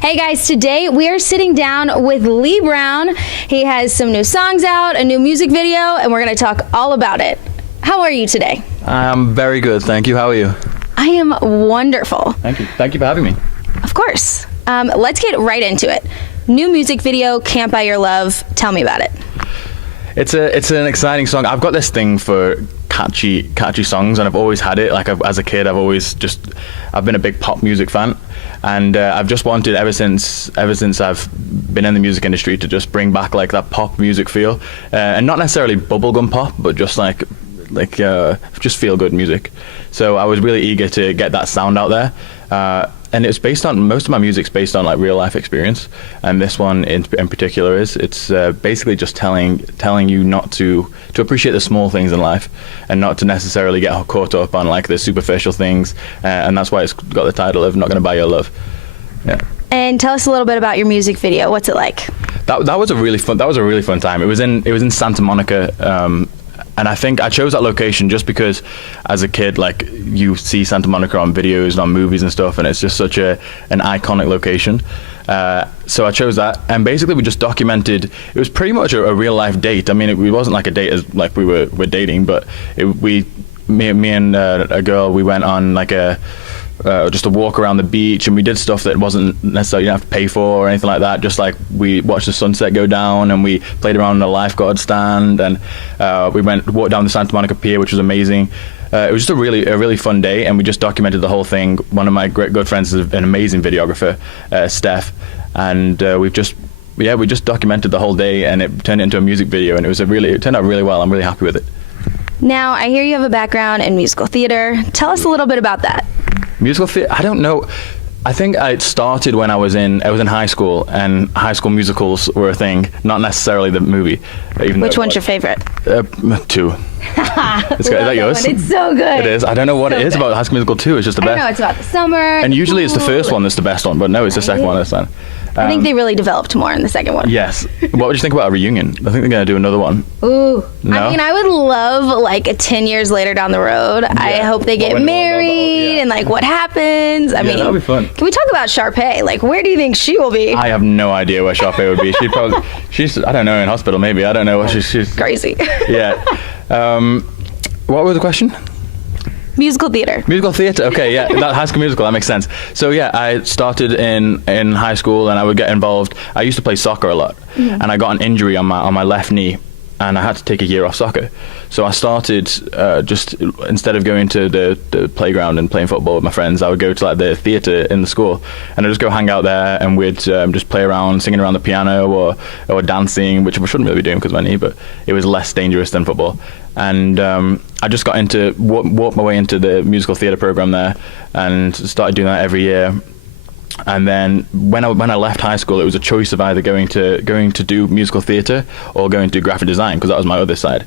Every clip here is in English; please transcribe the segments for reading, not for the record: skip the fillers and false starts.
Hey guys, today we are sitting down with Lee Brown. He has some new songs out, a new music video, and we're going to talk all about it. How are you today? I'm very good, thank you. How are you? I am wonderful. Thank you. Thank you for having me. Of course. Let's get right into it. New music video, Can't Buy Your Love. Tell me about it. It's an exciting song. I've got this thing for catchy songs, and I've always had it. Like as a kid, I've been a big pop music fan, and I've just wanted ever since I've been in the music industry to just bring back like that pop music feel, and not necessarily bubblegum pop, but just like just feel good music. So I was really eager to get that sound out there. And it's based on, most of my music's based on like real life experience, and this one in particular it's basically just telling you not to appreciate the small things in life, and not to necessarily get caught up on like the superficial things, and that's why it's got the title of Not Gonna Buy Your Love. Yeah. And tell us a little bit about your music video. What's it like? That was a really fun time. It was in Santa Monica. And I think I chose that location just because, as a kid, like you see Santa Monica on videos and on movies and stuff, and it's just such an iconic location. So I chose that, and basically we just documented. It was pretty much a real life date. I mean, it wasn't like a date as like we're dating, but me and a girl, we went on like just a walk around the beach, and we did stuff that wasn't necessarily you have to pay for or anything like that. Just like we watched the sunset go down, and we played around the lifeguard stand, and we walked down the Santa Monica Pier, which was amazing. It was just a really fun day, and we just documented the whole thing. One of my good friends is an amazing videographer, Steph, and we just documented the whole day, and it turned into a music video, and it turned out really well. I'm really happy with it. Now, I hear you have a background in musical theater. Tell us a little bit about that. Musical theater? I don't know. I think it started when I was in high school, and high school musicals were a thing, not necessarily the movie. Which one's your favorite? Two. Is that yours? It's so good. It is. I don't know what it is about High School Musical 2. It's just the best. I know, it's about the summer. And usually it's the first one that's the best one, but no, it's the second one this time. I think they really developed more in the second one. Yes. What would you think about a reunion? I think they're going to do another one. Ooh. No? I mean, I would love, like, 10 years later down the road. Yeah. I hope they get married and, like, what happens. I mean, that'll be fun. Can we talk about Sharpay? Like, where do you think she will be? I have no idea where Sharpay would be. She's, I don't know, in hospital maybe. I don't know what she's crazy. Yeah. What was the question? Musical theater. Musical theater. Okay, yeah, that High School Musical. That makes sense. So yeah, I started in high school, and I would get involved. I used to play soccer a lot, and I got an injury on my left knee, and I had to take a year off soccer. So I started just instead of going to the playground and playing football with my friends, I would go to like the theater in the school, and I'd just go hang out there, and we'd just play around, singing around the piano or dancing, which I shouldn't really be doing because of my knee, but it was less dangerous than football. And I just got walked my way into the musical theater program there, and started doing that every year. And then when I left high school, it was a choice of either going to do musical theater or going to do graphic design, because that was my other side.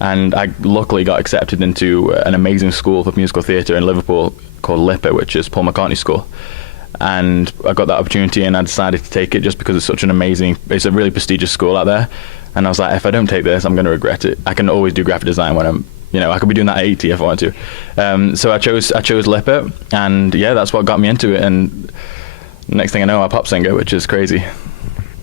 And I luckily got accepted into an amazing school for musical theater in Liverpool called LIPA, which is Paul McCartney's school. And I got that opportunity, and I decided to take it just because it's it's a really prestigious school out there. And I was like, if I don't take this, I'm going to regret it. I can always do graphic design when I could be doing that at 80 if I want to. So I chose LIPA, and yeah, that's what got me into it. And next thing I know, I'm a pop singer, which is crazy.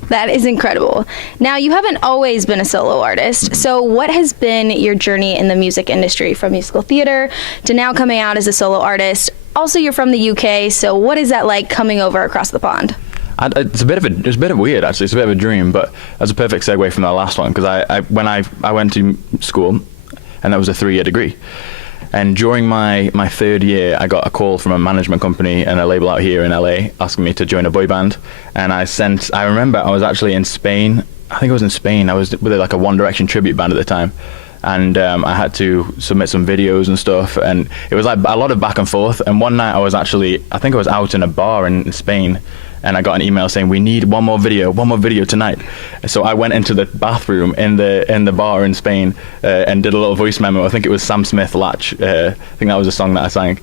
That is incredible. Now, you haven't always been a solo artist, so what has been your journey in the music industry, from musical theater to now coming out as a solo artist? Also, you're from the UK, so what is that like coming over across the pond? It's a bit of weird, actually. It's a bit of a dream, but that's a perfect segue from the last one, because when I went to school, and that was a 3-year degree. And during my third year, I got a call from a management company and a label out here in LA asking me to join a boy band. And I remember I was actually in Spain. I think I was in Spain. I was with like a One Direction tribute band at the time. And I had to submit some videos and stuff. And it was like a lot of back and forth. And one night I was out in a bar in Spain. And I got an email saying, we need one more video tonight. So I went into the bathroom in the bar in Spain and did a little voice memo. I think it was Sam Smith, Latch. I think that was a song that I sang.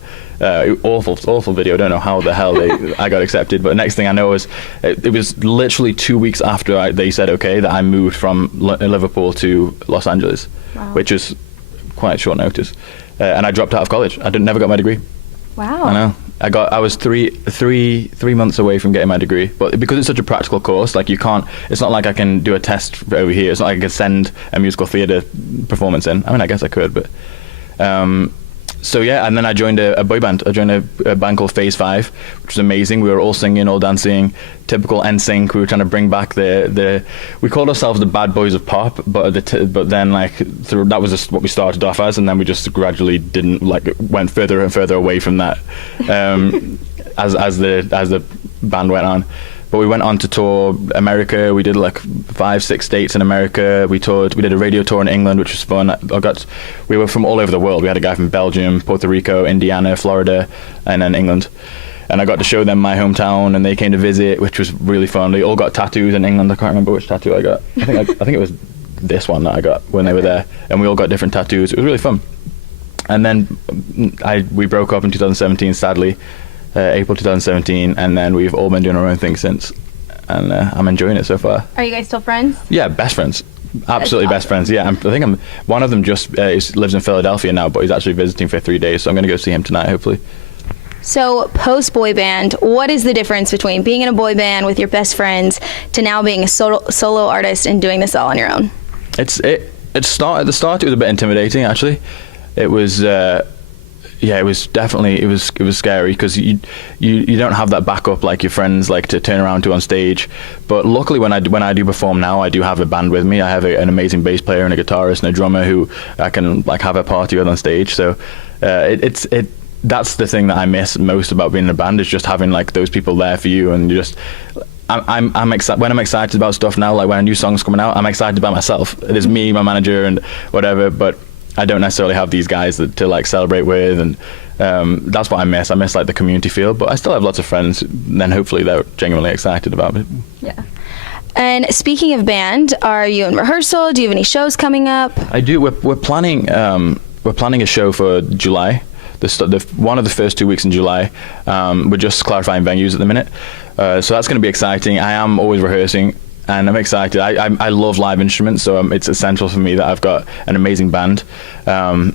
Awful video. I don't know how the hell I got accepted. But next thing I know was, it was literally 2 weeks after they said okay that I moved from Liverpool to Los Angeles, which was quite short notice. And I dropped out of college. I never got my degree. Wow. I know. I was three months away from getting my degree, but because it's such a practical course, like it's not like I can do a test over here. It's not like I could send a musical theatre performance in. I mean, I guess I could, but so yeah, and then I joined a boy band. I joined a band called Phase 5, which was amazing. We were all singing, all dancing, typical NSYNC. We were trying to bring back we called ourselves the bad boys of pop, but then like that was just what we started off as, and then we just gradually went further and further away from that as the band went on. But we went on to tour America. We did like 5-6 states in America. We did a radio tour in England, which was fun. We were from all over the world. We had a guy from Belgium, Puerto Rico, Indiana, Florida, and then England. And I got to show them my hometown, and they came to visit, which was really fun. They all got tattoos in England. I can't remember which tattoo I got. I think it was this one that I got when they were there, and we all got different tattoos. It was really fun. And then we broke up in 2017, sadly. April 2017, and then we've all been doing our own thing since, and I'm enjoying it so far. Are you guys still friends? Yeah, best friends. Absolutely best friends. Yeah, I think one of them just lives in Philadelphia now, but he's actually visiting for 3 days, so I'm going to go see him tonight, hopefully. So, post-boy band, what is the difference between being in a boy band with your best friends to now being a solo artist and doing this all on your own? At the start, it was a bit intimidating, actually. It was... Yeah, it was definitely it was scary because you don't have that backup like your friends like to turn around to on stage. But luckily, when I do perform now, I do have a band with me. I have an amazing bass player and a guitarist and a drummer who I can like have a party with on stage. So that's the thing that I miss most about being in a band, is just having like those people there for you, and you just. I'm excited when I'm excited about stuff now. Like when a new song's coming out, I'm excited about myself. It is me, my manager, and whatever. But I don't necessarily have these guys to like celebrate with, and that's what I miss. I miss like the community feel, but I still have lots of friends. Then hopefully they're genuinely excited about it. Yeah. And speaking of band, are you in rehearsal? Do you have any shows coming up? I do. We're planning a show for July. One of the first 2 weeks in July. We're just clarifying venues at the minute, so that's going to be exciting. I am always rehearsing. And I'm excited. I love live instruments, so it's essential for me that I've got an amazing band. My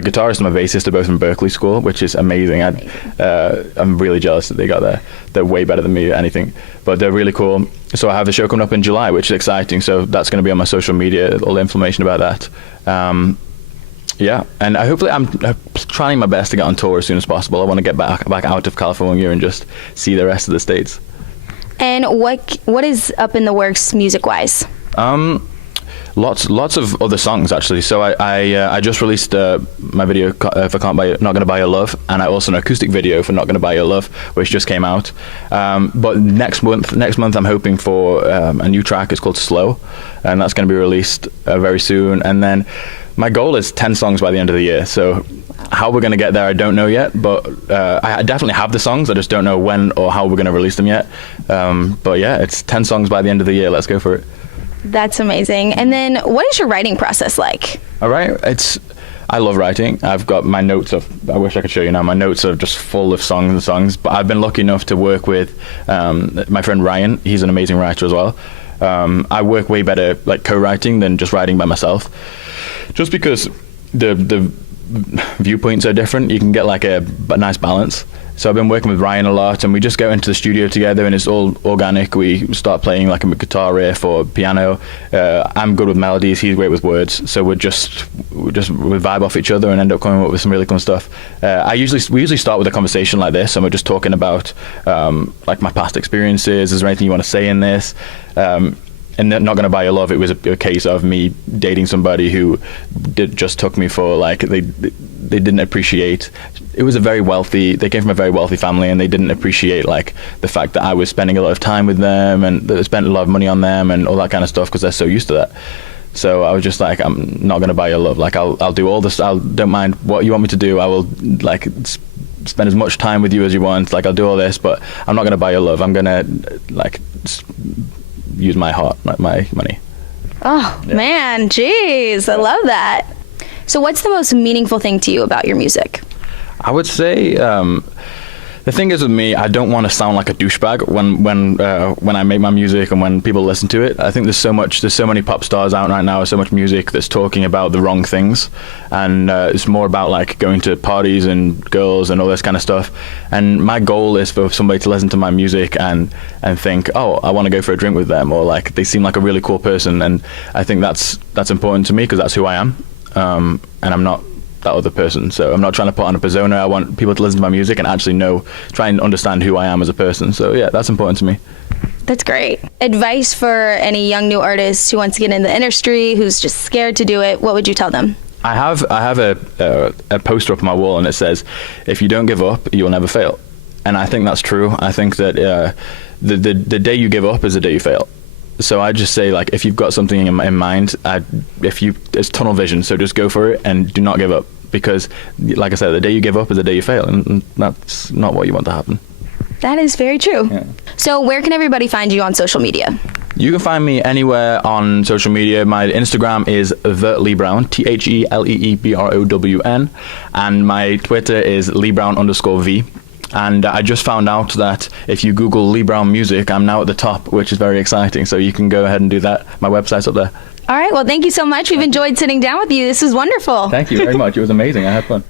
guitarist and my bassist are both from Berklee School, which is amazing. I'm really jealous that they got there. They're way better than me at anything, but they're really cool. So I have a show coming up in July, which is exciting. So that's going to be on my social media, all the information about that. Yeah, and hopefully I'm trying my best to get on tour as soon as possible. I want to get back out of California and just see the rest of the states. And what is up in the works music-wise? Lots of other songs actually. So I just released my video for Not Gonna Buy Your Love, and I also an acoustic video for Not Gonna Buy Your Love, which just came out. But next month I'm hoping for a new track. It's called Slow, and that's going to be released very soon. And then my goal is 10 songs by the end of the year. So how we're going to get there, I don't know yet, but I definitely have the songs. I just don't know when or how we're going to release them yet. But yeah, it's 10 songs by the end of the year. Let's go for it. That's amazing. And then what is your writing process like? All right. I love writing. I've got my notes I wish I could show you now. My notes are just full of songs. But I've been lucky enough to work with my friend Ryan. He's an amazing writer as well. I work way better like co-writing than just writing by myself. Just because the viewpoints are different, you can get like a nice balance. So I've been working with Ryan a lot, and we just go into the studio together, and it's all organic. We start playing like a guitar riff or piano. I'm good with melodies, he's great with words, so we vibe off each other and end up coming up with some really cool stuff. We usually start with a conversation like this, and we're just talking about like my past experiences. Is there anything you want to say in this? And Not Gonna Buy Your Love, it was a case of me dating somebody who just took me for like they didn't appreciate. It was they came from a very wealthy family, and they didn't appreciate like the fact that I was spending a lot of time with them and that I spent a lot of money on them and all that kind of stuff, because they're so used to that. So I was just like, I'm not gonna buy your love. Like I'll do all this. Don't mind what you want me to do. I will like spend as much time with you as you want. Like I'll do all this, but I'm not gonna buy your love. I'm gonna like use my heart, not my money. Oh, yeah. Man, jeez, I love that. So what's the most meaningful thing to you about your music? I would say The thing is with me, I don't want to sound like a douchebag when I make my music and when people listen to it. I think there's so many pop stars out right now, so much music that's talking about the wrong things, and it's more about like going to parties and girls and all this kind of stuff. And my goal is for somebody to listen to my music and think, oh, I want to go for a drink with them, or like they seem like a really cool person. And I think that's important to me because that's who I am, and I'm not that other person. So I'm not trying to put on a persona. I want people to listen to my music and actually try and understand who I am as a person. So yeah, that's important to me. That's great. Advice for any young new artist who wants to get in the industry, who's just scared to do it, what would you tell them? I have a poster up on my wall and it says, if you don't give up, you'll never fail. And I think that's true. I think that the day you give up is the day you fail. So I just say, like, if you've got something in mind, it's tunnel vision, so just go for it and do not give up. Because, like I said, the day you give up is the day you fail, and that's not what you want to happen. That is very true. Yeah. So where can everybody find you on social media? You can find me anywhere on social media. My Instagram is TheLeeBrown, TheLeebrown, and my Twitter is LeeBrown_V. And I just found out that if you Google Lee Brown Music, I'm now at the top, which is very exciting. So you can go ahead and do that. My website's up there. All right. Well, thank you so much. We've enjoyed sitting down with you. This was wonderful. Thank you very much. It was amazing. I had fun.